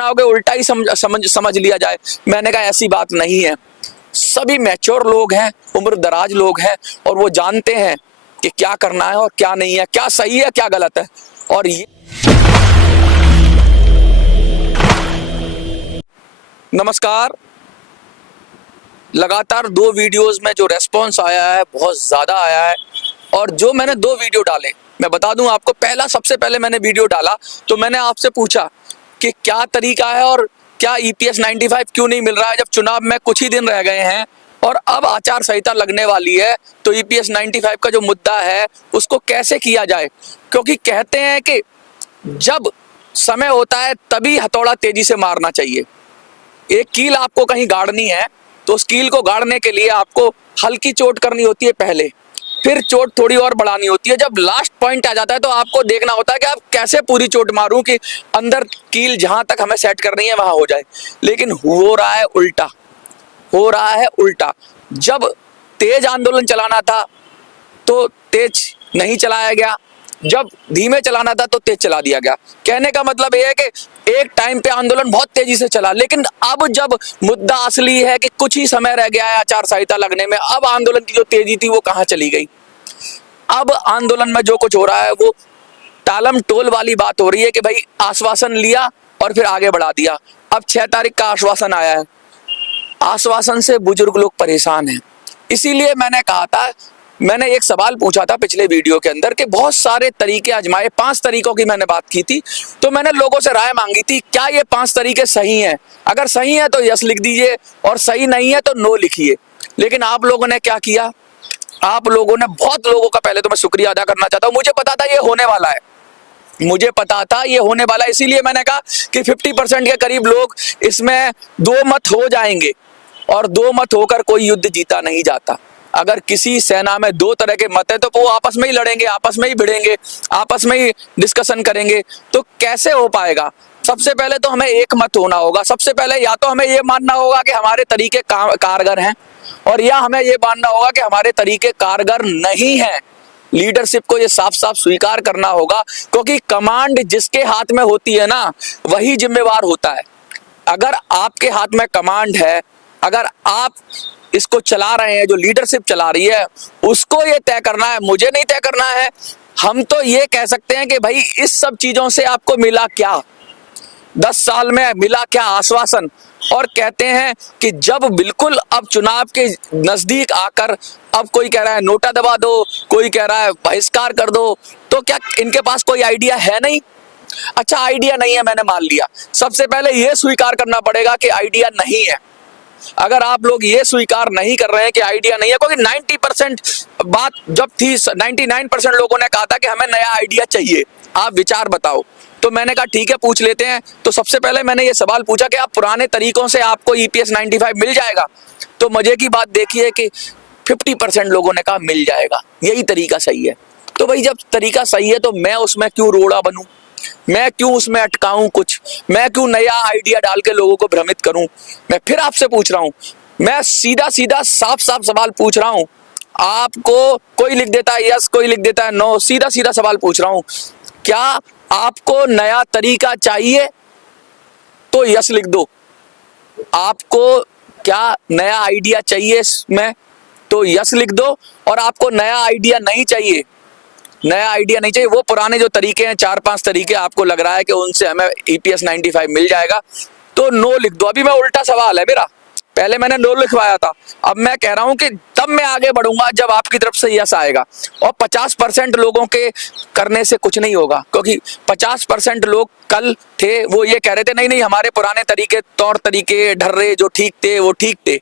बनाओगे उल्टा ही समझ लिया जाए। मैंने कहा ऐसी बात नहीं है, सभी मैच्योर लोग हैं, उम्र दराज लोग हैं और वो जानते हैं कि क्या करना है और क्या नहीं है, क्या सही है क्या गलत है। और ये नमस्कार, लगातार 2 वीडियोस में जो रेस्पॉन्स आया है बहुत ज़्यादा आया है। और जो मैंने 2 वीडियो डाले, मैं बता दूं आपको, सबसे पहले मैंने वीडियो डाला तो मैंने आपसे पूछा कि क्या तरीका है और क्या EPS 95 क्यों नहीं मिल रहा है जब चुनाव में कुछ ही दिन रह गए हैं और अब आचार संहिता लगने वाली है। तो EPS 95 का जो मुद्दा है उसको कैसे किया जाए, क्योंकि कहते हैं कि जब समय होता है तभी हथौड़ा तेजी से मारना चाहिए। एक कील आपको कहीं गाड़नी है तो उस कील को गाड़ने के लिए आपको हल्की चोट करनी होती है पहले, फिर चोट थोड़ी और बढ़ानी होती है। जब लास्ट पॉइंट आ जाता है तो आपको देखना होता है कि आप कैसे पूरी चोट मारूं कि अंदर कील जहां तक हमें सेट करनी है वहां हो जाए। लेकिन हो रहा है उल्टा, हो रहा है उल्टा। जब तेज आंदोलन चलाना था तो तेज नहीं चलाया गया, जब धीमे चलाना था तो तेज चला दिया गया। कहने का मतलब यह है कि एक टाइम पे आंदोलन बहुत तेजी से चला, लेकिन अब जब मुद्दा असली है कि कुछ ही समय रह गया है आचार संहिता लगने में, अब आंदोलन की जो तेजी थी वो कहाँ चली गई। अब आंदोलन में जो कुछ हो रहा है वो टालम टोल वाली बात हो रही है कि भाई आश्वासन लिया और फिर आगे बढ़ा दिया। अब 6 तारीख का आश्वासन आया है, आश्वासन से बुजुर्ग लोग परेशान हैं। इसीलिए मैंने कहा था, मैंने एक सवाल पूछा था पिछले वीडियो के अंदर कि बहुत सारे तरीके आजमाए, 5 तरीकों की मैंने बात की थी। तो मैंने लोगों से राय मांगी थी, क्या ये 5 तरीके सही हैं? अगर सही है तो यस लिख दीजिए और सही नहीं है तो नो लिखिए। लेकिन आप लोगों ने क्या किया, आप लोगों ने, बहुत लोगों का पहले तो मैं शुक्रिया अदा करना चाहता हूँ। मुझे पता था ये होने वाला है, मुझे पता था ये होने वाला है, इसीलिए मैंने कहा कि 50% के करीब लोग इसमें 2 मत हो जाएंगे और 2 मत होकर कोई युद्ध जीता नहीं जाता। अगर किसी सेना में 2 तरह के मत है तो वो आपस में ही लड़ेंगे, आपस में ही भिड़ेंगे, आपस में ही डिस्कशन करेंगे, तो कैसे हो पाएगा। सबसे पहले तो हमें एक मत होना होगा। सबसे पहले या तो हमें ये मानना होगा कि हमारे तरीके कारगर हैं, और या हमें ये मानना होगा कि हमारे तरीके कारगर नहीं हैं। लीडरशिप को ये साफ साफ स्वीकार करना होगा, क्योंकि कमांड जिसके हाथ में होती है ना वही जिम्मेवार होता है। अगर आपके हाथ में कमांड है, अगर आप इसको चला रहे हैं, जो लीडरशिप चला रही है उसको ये तय करना है, मुझे नहीं तय करना है। हम तो ये कह सकते हैं कि भाई इस सब चीजों से आपको मिला क्या, 10 साल में मिला क्या आश्वासन। और कहते हैं कि जब बिल्कुल अब चुनाव के नजदीक आकर अब कोई कह रहा है नोटा दबा दो, कोई कह रहा है बहिष्कार कर दो, तो क्या इनके पास कोई आइडिया है नहीं? अच्छा, आइडिया नहीं है, मैंने मान लिया। सबसे पहले यह स्वीकार करना पड़ेगा कि आइडिया नहीं है। अगर आप लोग ये स्वीकार नहीं कर रहे हैं कि आइडिया नहीं है, क्योंकि 90% बात जब थी, 99% लोगों ने कहा था कि हमें नया आइडिया चाहिए, आप विचार बताओ। तो मैंने कहा ठीक है, पूछ लेते हैं। तो सबसे पहले मैंने ये सवाल पूछा कि आप पुराने तरीकों से आपको EPS 95 मिल जाएगा। तो मजे की बात देखिए कि 50% लोगों ने कहा मिल जाएगा, यही तरीका सही है। तो भाई जब तरीका सही है तो मैं उसमें क्यों रोड़ा बनूं, मैं क्यों उसमें अटकाऊं कुछ, मैं क्यों नया आइडिया डाल के लोगों को भ्रमित करूं। मैं फिर आपसे पूछ रहा हूं, मैं सीधा सीधा साफ साफ सवाल पूछ रहा हूं आपको। कोई लिख देता है यस, कोई लिख देता है नो, सीधा सीधा सवाल पूछ रहा हूं, क्या आपको नया तरीका चाहिए? तो यस लिख दो। आपको क्या नया आइडिया चाहिए इसमें? तो यस लिख दो। और आपको नया आइडिया नहीं चाहिए, नया आइडिया नहीं चाहिए, वो पुराने जो तरीके हैं, 4-5 तरीके आपको लग रहा है कि उनसे हमें EPS 95 मिल जाएगा, तो नो लिख दो। अभी मैं उल्टा सवाल है मेरा, पहले मैंने नो लिखवाया था, अब मैं कह रहा हूं कि तब मैं आगे बढ़ूंगा जब आपकी तरफ से यस आएगा। और 50% लोगों के करने से कुछ नहीं होगा, क्योंकि 50% लोग कल थे वो ये कह रहे थे नहीं नहीं हमारे पुराने तरीके, तौर तरीके ढर्रे जो ठीक थे वो ठीक थे।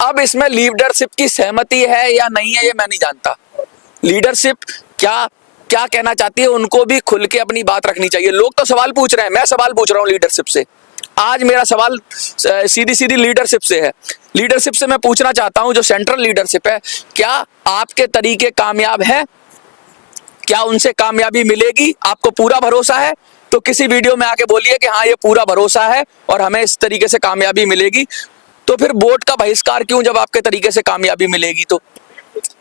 अब इसमें लीडरशिप की सहमति है या नहीं है ये मैं नहीं जानता। लीडरशिप क्या क्या कहना चाहती है, उनको भी खुल के अपनी बात रखनी चाहिए। लोग तो सवाल पूछ रहे हैं, मैं सवाल पूछ रहा हूँ लीडरशिप से। आज मेरा सवाल सीधी सीधी लीडरशिप से है। लीडरशिप से मैं पूछना चाहता हूं, जो सेंट्रल लीडरशिप है, क्या आपके तरीके कामयाब हैं? क्या उनसे कामयाबी मिलेगी? आपको पूरा भरोसा है? तो किसी वीडियो में आके बोलिए कि हाँ ये पूरा भरोसा है और हमें इस तरीके से कामयाबी मिलेगी। तो फिर वोट का बहिष्कार क्यों, जब आपके तरीके से कामयाबी मिलेगी? तो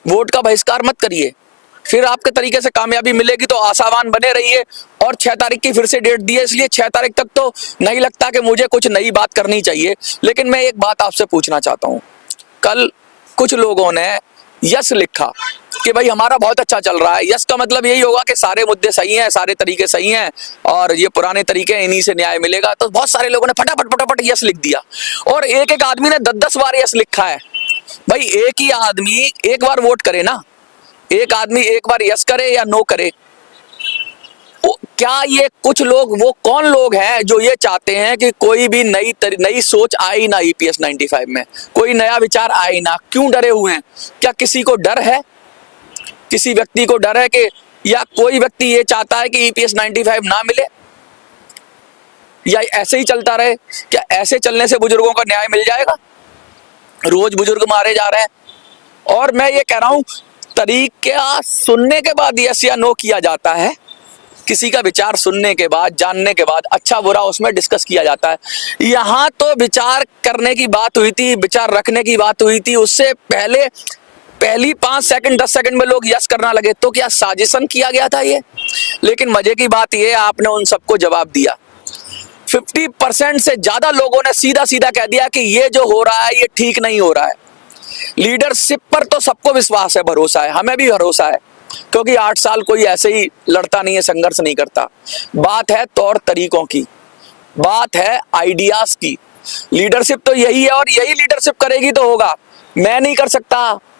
वोट का बहिष्कार मत करिए, फिर आपके तरीके से कामयाबी मिलेगी तो आशावान बने रहिए। और 6 तारीख की फिर से डेट दी है, इसलिए 6 तारीख तक तो नहीं लगता कि मुझे कुछ नई बात करनी चाहिए। लेकिन मैं एक बात आपसे पूछना चाहता हूँ, कल कुछ लोगों ने यस लिखा कि भाई हमारा बहुत अच्छा चल रहा है। यस का मतलब यही होगा कि सारे मुद्दे सही हैं, सारे तरीके सही हैं और ये पुराने तरीके हैं, इन्हीं से न्याय मिलेगा। तो बहुत सारे लोगों ने फटाफट फटाफट यस लिख दिया और एक एक आदमी ने 10-10 बार यस लिखा है। भाई एक ही आदमी एक बार वोट करे ना, एक आदमी एक बार यस करे या नो करे। क्या ये कुछ लोग, वो कौन लोग हैं जो ये चाहते हैं कि कोई भी नई सोच आए ना ईपीएस 95 में, कोई नया विचार आए ना? क्यों डरे हुए हैं? क्या किसी को डर है, किसी व्यक्ति को डर है कि, या कोई व्यक्ति ये चाहता है कि ईपीएस 95 ना मिले, या ऐसे ही चलता रहे? क्या ऐसे चलने से बुजुर्गों का न्याय मिल जाएगा? रोज बुजुर्ग मारे जा रहे हैं। और मैं ये कह रहा हूं, तरीका सुनने के बाद यस या नो किया जाता है। किसी का विचार सुनने के बाद, जानने के बाद अच्छा बुरा उसमें डिस्कस किया जाता है। यहां तो विचार करने की बात हुई थी, विचार रखने की बात हुई थी, उससे पहले पहली 5 सेकंड 10 सेकंड में लोग यस करना लगे। तो क्या साजिशन किया गया था ये? लेकिन मजे की बात ये, आपने उन सबको जवाब दिया। 50% से ज्यादा लोगों ने सीधा सीधा कह दिया कि ये जो हो रहा है ये ठीक नहीं हो रहा है। लीडरशिप पर तो सबको विश्वास है, भरोसा है, हमें भी भरोसा है, क्योंकि 8 साल कोई ऐसे ही लड़ता नहीं है, संघर्ष नहीं करता। बात है तौर तरीकों की, बात है आइडियाज की। लीडरशिप तो यही है और यही लीडरशिप करेगी तो होगा। मैं नहीं कर सकता,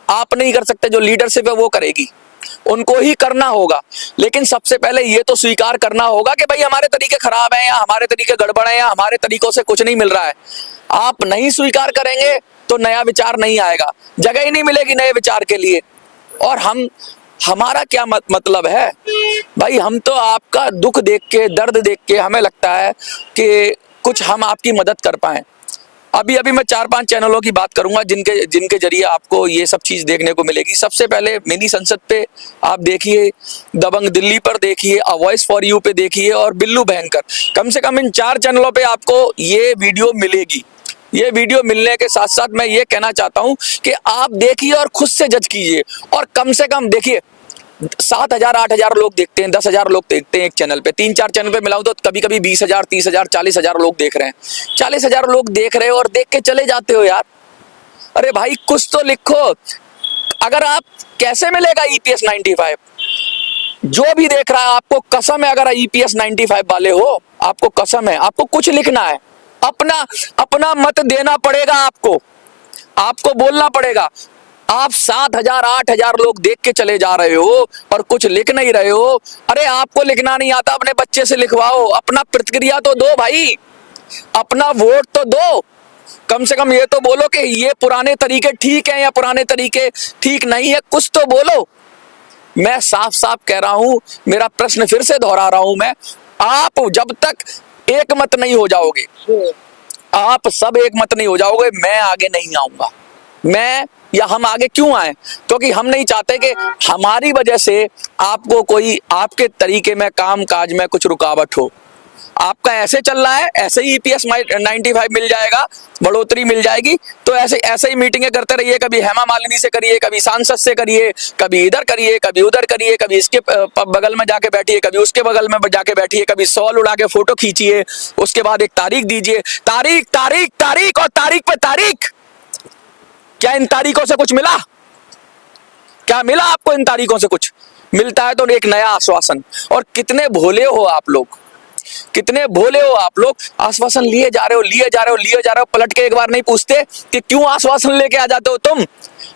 आप नहीं कर सकते, जो लीडरशिप है वो करेगी, उनको ही करना होगा। लेकिन सबसे पहले ये तो स्वीकार करना होगा कि भाई हमारे तरीके खराब हैं, या हमारे तरीके गड़बड़ हैं, या हमारे तरीकों से कुछ नहीं मिल रहा है। आप नहीं स्वीकार करेंगे तो नया विचार नहीं आएगा, जगह ही नहीं मिलेगी नए विचार के लिए। और हमारा क्या मतलब है भाई? हम तो आपका दुख देख के, दर्द देख के हमें लगता है कि कुछ हम आपकी मदद कर पाए। अभी मैं 4-5 चैनलों की बात करूंगा जिनके जरिए आपको ये सब चीज देखने को मिलेगी। सबसे पहले मिनी संसद पे आप देखिए, दबंग दिल्ली पर देखिए, अ वॉइस फॉर यू पे देखिए और बिल्लू भयंकर। कम से कम इन 4 चैनलों पे आपको ये वीडियो मिलेगी। ये वीडियो मिलने के साथ साथ मैं ये कहना चाहता हूं कि आप देखिए और खुद से जज कीजिए। और कम से कम देखिए, 7,000-8,000 लोग देखते हैं, 10,000 लोग देखते हैं एक चैनल पे। 3-4 चैनल पे मिलाऊं तो कभी कभी 20,000, 30,000, 40,000 लोग देख रहे हैं। 40,000 लोग देख रहे हो और देख के चले जाते हो यार। अरे भाई कुछ तो लिखो। अगर आप, कैसे मिलेगा ईपीएस 95? जो भी देख रहा है आपको कसम है, अगर ईपीएस 95 वाले हो, आपको कसम है, आपको कुछ लिखना है, अपना मत देना पड़ेगा, आपको बोलना पड़ेगा। आप 7,000 8,000 लोग देख के चले जा रहे हो और कुछ लिख नहीं रहे हो। अरे आपको लिखना नहीं आता, अपने बच्चे से लिखवाओ, अपना प्रतिक्रिया तो दो भाई, अपना वोट तो दो। कम से कम ये तो बोलो कि ये पुराने तरीके ठीक हैं या पुराने तरीके ठीक नहीं है, कुछ तो बोलो। मैं साफ साफ कह रहा हूं, मेरा प्रश्न फिर से दोहरा रहा हूं मैं, आप जब तक एक मत नहीं हो जाओगे, आप सब एक मत नहीं हो जाओगे, मैं आगे नहीं आऊंगा। मैं या हम आगे क्यों आए? क्योंकि हम नहीं चाहते कि हमारी वजह से आपको कोई, आपके तरीके में, काम काज में कुछ रुकावट हो। आपका ऐसे चल रहा है, ऐसे ही ईपीएस 95 मिल जाएगा, बढ़ोतरी मिल जाएगी। तो ऐसे ही मीटिंगें करते रहिए, कभी हेमा मालिनी से करिए, कभी सांसद से करिए, कभी इधर करिए, कभी उधर करिए, कभी इसके बगल में जाके बैठिए, कभी उसके बगल में जाके बैठिए, कभी शॉल उड़ा के फोटो खींचिए, उसके बाद एक तारीख दीजिए, तारीख तारीख तारीख और तारीख पे तारीख। क्या इन तारीखों से कुछ मिला? क्या मिला आपको इन तारीखों से? कुछ मिलता है तो एक नया आश्वासन। और कितने भोले हो आप लोग, कितने भोले हो आप लोग। आश्वासन लिए जा रहे हो, लिए जा रहे हो, लिए जा रहे हो, पलट के एक बार नहीं पूछते कि क्यों आश्वासन लेके आ जाते हो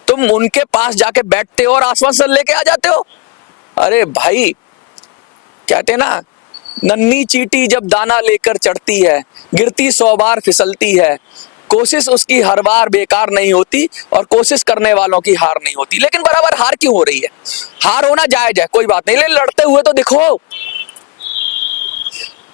तुम उनके पास जाके बैठते हो और आश्वासन लेके आ जाते हो। अरे भाई, कहते ना, नन्ही चींटी जब दाना लेकर चढ़ती है, गिरती 100 बार फिसलती है, कोशिश उसकी हर बार बेकार नहीं होती और कोशिश करने वालों की हार नहीं होती। लेकिन बराबर हार क्यों हो रही है? हार होना जायज है, कोई बात नहीं, लेकिन लड़ते हुए तो दिखो।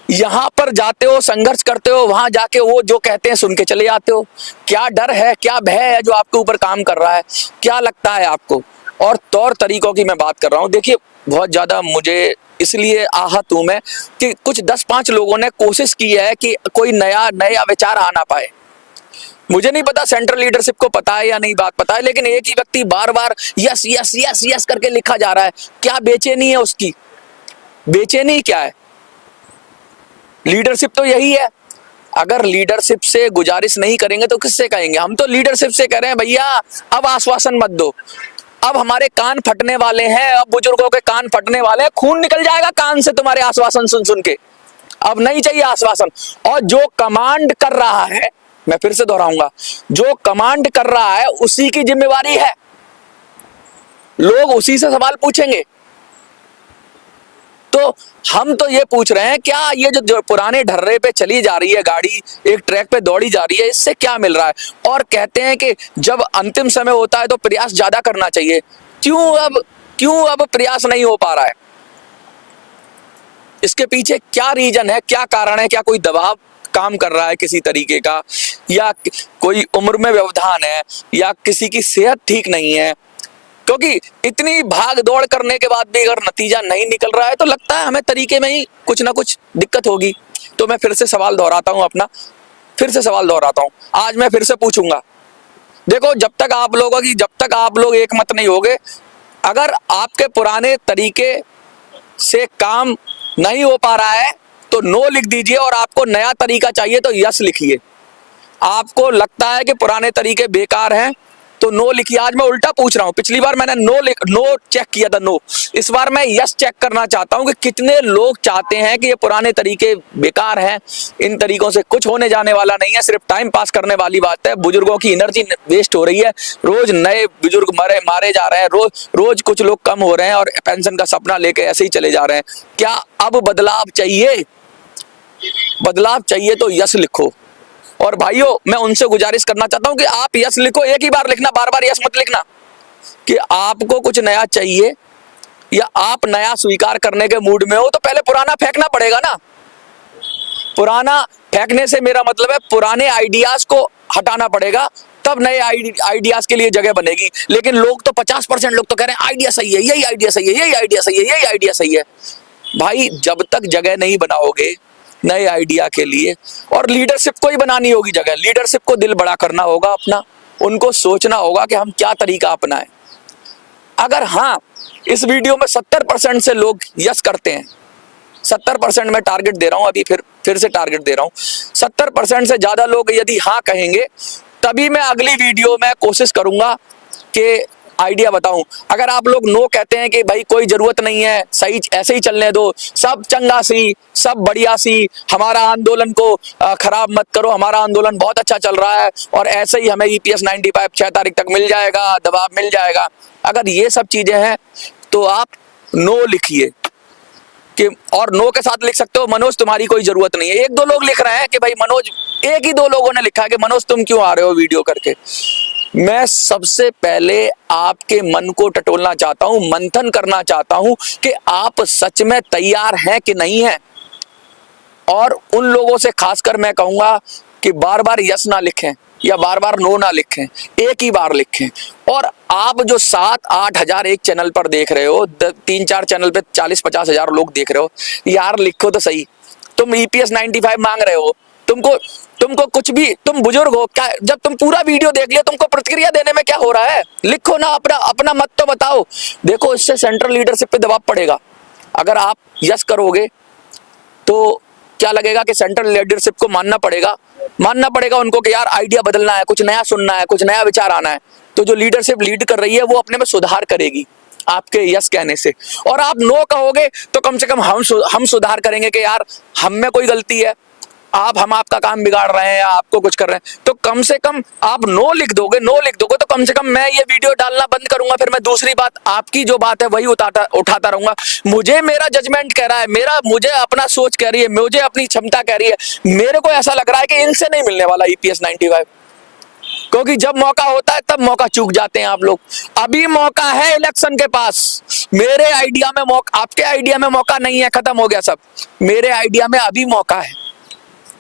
यहां पर जाते हो, संघर्ष करते हो, वहां जाके वो जो कहते हैं सुन के चले जाते हो। क्या डर है, क्या भय है जो आपके ऊपर काम कर रहा है? क्या लगता है आपको? और तौर तरीकों की मैं बात कर रहा हूं। देखिए, बहुत ज्यादा मुझे इसलिए आहत हूं मैं कि कुछ 10-5 लोगों ने कोशिश की है कि कोई नया विचार आ ना पाए। मुझे नहीं पता सेंट्रल लीडरशिप को पता है या नहीं बात पता है, लेकिन एक ही व्यक्ति बार बार यस यस यस यस करके लिखा जा रहा है। क्या बेचैनी है उसकी? बेचैनी क्या है? लीडरशिप तो यही है। अगर लीडरशिप से गुजारिश नहीं करेंगे तो किससे कहेंगे? हम तो लीडरशिप से कह रहे हैं भैया अब आश्वासन मत दो, अब हमारे कान फटने वाले हैं, अब बुजुर्गों के कान फटने वाले हैं, खून निकल जाएगा कान से तुम्हारे आश्वासन सुन सुन के। अब नहीं चाहिए आश्वासन। और जो कमांड कर रहा है, मैं फिर से दोहराऊंगा, जो कमांड कर रहा है उसी की जिम्मेवारी है, लोग उसी से सवाल पूछेंगे। तो हम तो ये पूछ रहे हैं क्या ये जो पुराने ढर्रे पे चली जा रही है गाड़ी, एक ट्रैक पे दौड़ी जा रही है, इससे क्या मिल रहा है? और कहते हैं कि जब अंतिम समय होता है तो प्रयास ज्यादा करना चाहिए। क्यों अब प्रयास नहीं हो पा रहा है? इसके पीछे क्या रीजन है, क्या कारण है? क्या कोई दबाव काम कर रहा है किसी तरीके का, या कोई उम्र में व्यवधान है, या किसी की सेहत ठीक नहीं है? क्योंकि इतनी भाग दौड़ करने के बाद भी अगर नतीजा नहीं निकल रहा है तो लगता है हमें तरीके में ही कुछ ना कुछ दिक्कत होगी। तो मैं फिर से सवाल दोहराता हूं अपना, आज मैं फिर से पूछूंगा। देखो, जब तक आप लोग एक मत नहीं होगे, अगर आपके पुराने तरीके से काम नहीं हो पा रहा है तो नो लिख दीजिए, और आपको नया तरीका चाहिए तो यस लिखिए। आपको लगता है कि पुराने तरीके बेकार हैं तो नो लिखिए। आज मैं उल्टा पूछ रहा हूं, पिछली बार मैंने नो चेक किया था, नो। इस बार मैं यस चेक करना चाहता हूं कि कितने लोग चाहते हैं कि ये पुराने तरीके बेकार हैं, इन तरीकों से कुछ होने जाने वाला नहीं है, सिर्फ टाइम पास करने वाली बात है, बुजुर्गों की एनर्जी वेस्ट हो रही है, रोज नए बुजुर्ग मारे जा रहे हैं, रोज कुछ लोग कम हो रहे हैं और पेंशन का सपना लेके ऐसे ही चले जा रहे हैं। क्या अब बदलाव चाहिए? बदलाव चाहिए तो यस लिखो। और भाइयों, मैं उनसे गुजारिश करना चाहता हूं कि आप यस लिखो, एक ही बार लिखना, बार बार यस मत लिखना। कि आपको कुछ नया चाहिए या आप नया स्वीकार करने के मूड में हो तो पहले पुराना फेंकना पड़ेगा ना। पुराना फेंकने से मेरा मतलब है पुराने आइडियाज को हटाना पड़ेगा, तब नए आइडियाज के लिए जगह बनेगी। लेकिन लोग तो 50% लोग तो कह रहे हैं आइडिया सही है, यही आइडिया सही है, यही आइडिया सही है, यही आइडिया सही है। भाई, जब तक जगह नहीं बनाओगे नए आइडिया के लिए, और लीडरशिप को ही बनानी होगी जगह, लीडरशिप को दिल बड़ा करना होगा अपना, उनको सोचना होगा कि हम क्या तरीका अपनाएं। अगर हाँ, इस वीडियो में 70% से लोग यस करते हैं, 70% मैं टारगेट दे रहा हूं, अभी फिर से टारगेट दे रहा हूं, 70% से ज्यादा लोग यदि हाँ कहेंगे तभी मैं अगली वीडियो में कोशिश करूंगा कि आइडिया बताऊं। अगर आप लोग नो कहते हैं कि भाई कोई जरूरत नहीं है, सही ऐसे ही चलने दो, सब चंगा सी, सब बढ़िया सी, हमारा आंदोलन को खराब मत करो, हमारा आंदोलन बहुत अच्छा चल रहा है और ऐसे ही हमें EPS 95 6 तारीख तक मिल जाएगा, दबाव मिल जाएगा, अगर ये सब चीजें हैं तो आप नो लिखिए। कि और नो के साथ लिख सकते हो मनोज तुम्हारी कोई जरूरत नहीं है। एक दो लोग लिख रहे हैं कि भाई मनोज, एक ही दो लोगों ने लिखा है कि मनोज तुम क्यों आ रहे हो वीडियो करके। मैं सबसे पहले आपके मन को टटोलना चाहता हूं, मंथन करना चाहता हूं कि आप सच में तैयार हैं कि नहीं हैं। और उन लोगों से खासकर मैं कहूंगा कि बार बार यस ना लिखें या बार बार नो ना लिखें, एक ही बार लिखें। और आप जो 7-8 हजार एक चैनल पर देख रहे हो, 3-4 चैनल पे 40-50 हजार लोग देख रहे हो, यार लिखो तो सही। तुम EPS 95 मांग रहे हो, तुमको कुछ भी, तुम बुजुर्ग हो क्या? जब तुम पूरा वीडियो देख लियो, तुमको प्रतिक्रिया देने में क्या हो रहा है? लिखो ना, अपना मत तो बताओ। देखो, इससे सेंट्रल लीडरशिप पे दबाव पड़ेगा। अगर आप यस करोगे तो क्या लगेगा कि सेंट्रल लीडरशिप को मानना पड़ेगा उनको कि यार आइडिया बदलना है, कुछ नया सुनना है, कुछ नया विचार आना है। तो जो लीडरशिप लीड कर रही है वो अपने में सुधार करेगी आपके यस कहने से। और आप नो कहोगे तो कम से कम हम सुधार करेंगे कि यार हम में कोई गलती है, हम आपका काम बिगाड़ रहे हैं या आपको कुछ कर रहे हैं। तो कम से कम आप नो लिख दोगे तो कम से कम मैं ये वीडियो डालना बंद करूंगा। फिर मैं दूसरी बात, आपकी जो बात है वही उठाता रहूंगा। मुझे मेरा जजमेंट कह रहा है, मुझे अपना सोच कह रही है, मुझे अपनी क्षमता कह रही है, मेरे को ऐसा लग रहा है कि इनसे नहीं मिलने वाला EPS 95। क्योंकि जब मौका होता है तब मौका चूक जाते हैं आप लोग। अभी मौका है इलेक्शन के पास। मेरे आइडिया में मौका, आपके आइडिया में मौका नहीं है, खत्म हो गया सब। मेरे आइडिया में अभी मौका है।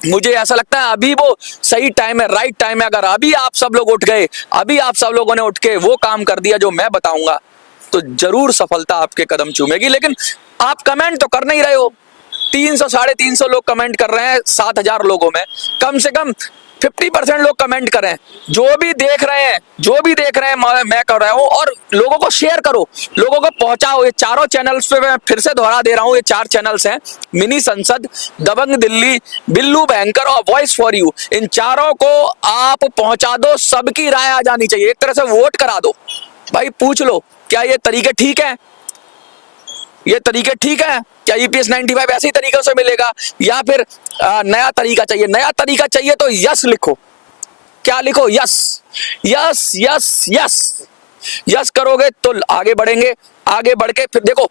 मुझे ऐसा लगता है अभी वो सही टाइम है, राइट टाइम है। अगर अभी आप सब लोग उठ गए, अभी आप सब लोगों ने उठ के वो काम कर दिया जो मैं बताऊंगा, तो जरूर सफलता आपके कदम चूमेगी। लेकिन आप कमेंट तो कर नहीं रहे हो। 300 350 लोग कमेंट कर रहे हैं 7000 लोगों में। कम से कम 50% लोग कमेंट करें, जो भी देख रहे हैं मैं कर रहा हूं, और लोगों को शेयर करो, लोगों को पहुंचाओ। ये चारों चैनल्स पे मैं फिर से दोहरा दे रहा हूं, ये 4 चैनल्स हैं, मिनी संसद, दबंग दिल्ली, बिल्लू भयंकर और वॉइस फॉर यू। इन चारों को आप पहुंचा दो, सबकी राय आ जानी चाहिए, एक तरह से वोट करा दो भाई। पूछ लो क्या ये तरीके ठीक है, ये तरीके ठीक है क्या? EPS 95 ऐसे ही तरीके से मिलेगा या फिर नया तरीका चाहिए? नया तरीका चाहिए तो यस लिखो। क्या लिखो? Yes yes yes yes. Yes करोगे तो आगे बढ़ेंगे, आगे बढ़ के फिर देखो,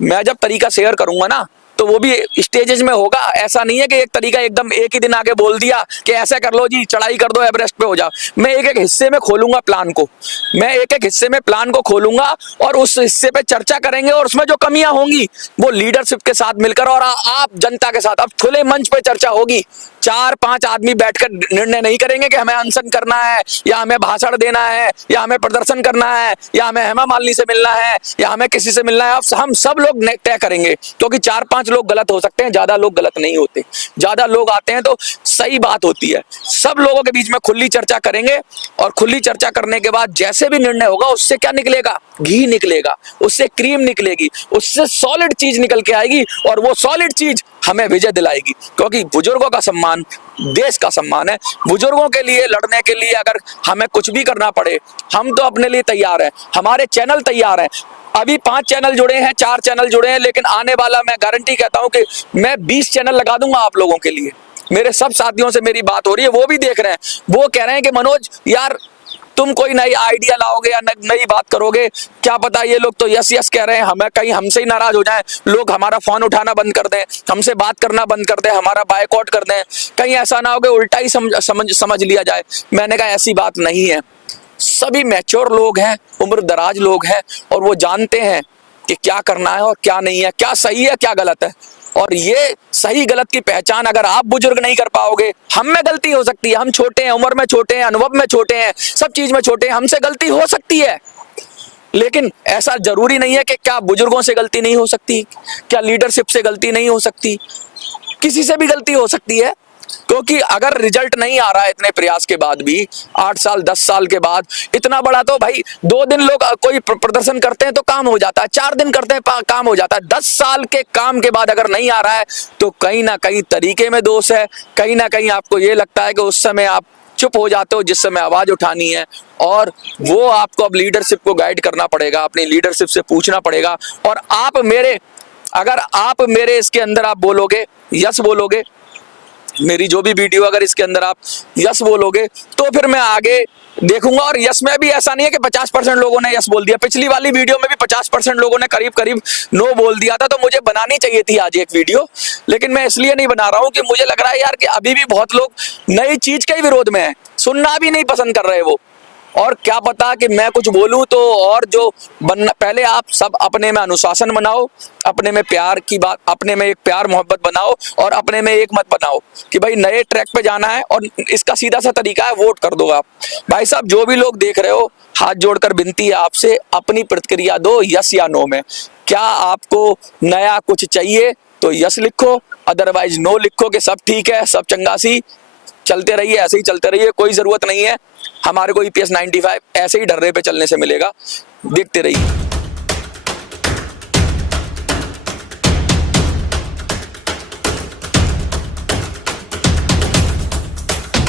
मैं जब तरीका शेयर करूंगा ना तो वो भी स्टेजेस में होगा। ऐसा नहीं है कि एक तरीका एकदम एक ही दिन आगे बोल दिया कि ऐसा कर लो जी, चढ़ाई कर दो, एवरेस्ट पे हो जाओ। मैं एक एक हिस्से में खोलूंगा प्लान को, मैं एक एक हिस्से में प्लान को खोलूंगा और उस हिस्से पे चर्चा करेंगे, और उसमें जो कमियां होंगी वो लीडरशिप के साथ मिलकर और आप जनता के साथ अब खुले मंच पे चर्चा होगी। 4-5 आदमी बैठकर निर्णय नहीं करेंगे कि हमें अनशन करना है या हमें भाषण देना है या हमें प्रदर्शन करना है या हमें हेमा मालिनी से मिलना है या हमें किसी से मिलना है। अब हम सब लोग तय करेंगे, क्योंकि 4-5 लोग गलत हो सकते हैं, ज्यादा लोग गलत नहीं होते। ज्यादा लोग आते हैं तो सही बात होती है। सब लोगों के बीच में खुली चर्चा करेंगे, और खुली चर्चा करने के बाद जैसे भी निर्णय होगा उससे क्या निकलेगा? घी निकलेगा, उससे क्रीम निकलेगी, उससे सॉलिड चीज निकल के आएगी, और वो सॉलिड चीज हमें विजय दिलाएगी। क्योंकि बुजुर्गों का सम्मान देश का सम्मान है। बुजुर्गों के लिए लड़ने के लिए अगर हमें कुछ भी करना पड़े, हम तो अपने लिए तैयार हैं, हमारे चैनल तैयार हैं। अभी 5 चैनल जुड़े हैं, 4 चैनल जुड़े हैं, लेकिन आने वाला मैं गारंटी कहता हूं कि मैं 20 चैनल लगा दूंगा आप लोगों के लिए। मेरे सब साथियों से मेरी बात हो रही है, वो भी देख रहे हैं, वो कह रहे हैं कि मनोज यार तुम कोई नई आइडिया लाओगे या नई बात करोगे, क्या पता ये लोग तो यस यस कह रहे हैं, हमें कहीं हमसे ही नाराज हो जाएं, लोग हमारा फोन उठाना बंद कर दें, हमसे बात करना बंद कर दें, हमारा बायकॉट कर दें, कहीं ऐसा ना हो कि उल्टा ही समझ लिया जाए। मैंने कहा ऐसी बात नहीं है, सभी मैच्योर लोग हैं, उम्र दराज लोग हैं, और वो जानते हैं कि क्या करना है और क्या नहीं है, क्या सही है क्या गलत है। और ये सही गलत की पहचान अगर आप बुजुर्ग नहीं कर पाओगे, हम में गलती हो सकती है, हम छोटे हैं, उम्र में छोटे हैं, अनुभव में छोटे हैं, सब चीज में छोटे हैं, हमसे गलती हो सकती है, लेकिन ऐसा जरूरी नहीं है कि क्या बुजुर्गों से गलती नहीं हो सकती, क्या लीडरशिप से गलती नहीं हो सकती, किसी से भी गलती हो सकती है। क्योंकि अगर रिजल्ट नहीं आ रहा है इतने प्रयास के बाद भी, 8 साल 10 साल के बाद, इतना बड़ा तो भाई 2 दिन लोग कोई प्रदर्शन करते हैं तो काम हो जाता है, 4 दिन करते हैं काम हो जाता है। 10 साल के काम के बाद अगर नहीं आ रहा है तो कहीं ना कहीं तरीके में दोष है, कहीं ना कहीं आपको ये लगता है कि उस समय आप चुप हो जाते हो जिस समय आवाज उठानी है, और वो आपको अब लीडरशिप को गाइड करना पड़ेगा, अपनी लीडरशिप से पूछना पड़ेगा। और अगर आप मेरे इसके अंदर आप बोलोगे, यस बोलोगे, मेरी जो भी वीडियो अगर इसके अंदर आप यस बोलोगे तो फिर मैं आगे देखूंगा। और यस में भी ऐसा नहीं है कि 50% लोगों ने यस बोल दिया, पिछली वाली वीडियो में भी 50% लोगों ने करीब नो बोल दिया था, तो मुझे बनानी चाहिए थी आज एक वीडियो, लेकिन मैं इसलिए नहीं बना रहा हूं कि मुझे लग रहा है यार कि अभी भी बहुत लोग नई चीज के ही विरोध में है, सुनना भी नहीं पसंद कर रहे वो। और क्या पता कि मैं कुछ बोलूं तो, और जो पहले आप सब अपने में अनुशासन बनाओ, अपने में प्यार की बात, अपने में एक प्यार मोहब्बत बनाओ, और अपने में एक मत बनाओ कि भाई नए ट्रैक पे जाना है। और इसका सीधा सा तरीका है, वोट कर दो आप। भाई साहब जो भी लोग देख रहे हो, हाथ जोड़कर विनती है आपसे, अपनी प्रतिक्रिया दो यस या नो में। क्या आपको नया कुछ चाहिए तो यस लिखो, अदरवाइज नो लिखो कि सब ठीक है, सब चंगासी, चलते रहिए, ऐसे ही चलते रहिए, कोई जरूरत नहीं है हमारे को EPS 95 ऐसे ही डर्रे पे चलने से मिलेगा। देखते रहिए।